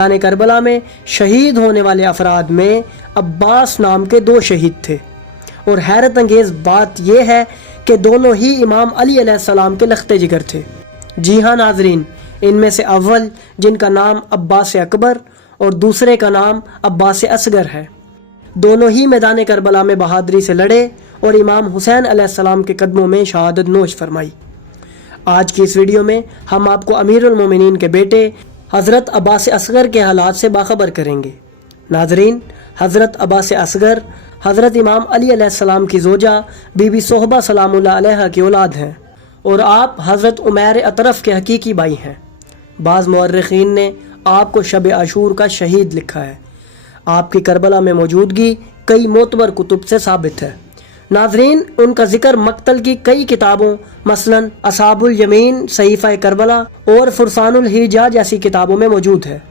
मैदान करबला में शहीद होने वाले अफराद में अब्बास नाम के 2 शहीद थे और हैरत अंगेज़ बात यह है कि दोनों ही इमाम अली अलैहिस्सलाम के लख्ते जिगर थे। जी हाँ नाजरीन, इनमें से अव्वल जिनका नाम अब्बास अकबर और दूसरे का नाम अब्बास असगर है, दोनों ही मैदान करबला में बहादुरी से लड़े और इमाम हुसैन अलैहिस्सलाम के कदमों में शहादत नोश फरमाई। आज की इस वीडियो में हम आपको अमीरुल मोमिनीन के बेटे हज़रत अब्बास असगर के हालात से बाखबर करेंगे। नाजरीन, हज़रत अब्बास असगर हज़रत इमाम अली अलैहिस्सलाम की ज़ोजा बीबी सोहबा सलामुल्लाह अलैहा की औलाद हैं और आप हज़रत उमैर अतरफ़ के हकीकी भाई हैं। बाज़ मुअर्रिख़ीन ने आपको शब आशूर का शहीद लिखा है। आपकी करबला में मौजूदगी कई मोतबर कुतुब से साबित है। नाजरीन, उनका जिक्र मक्तल की कई किताबों मसलन असाबुल यमीन, सहीफ़ा करबला और फुरसानुल हिजा जैसी किताबों में मौजूद है।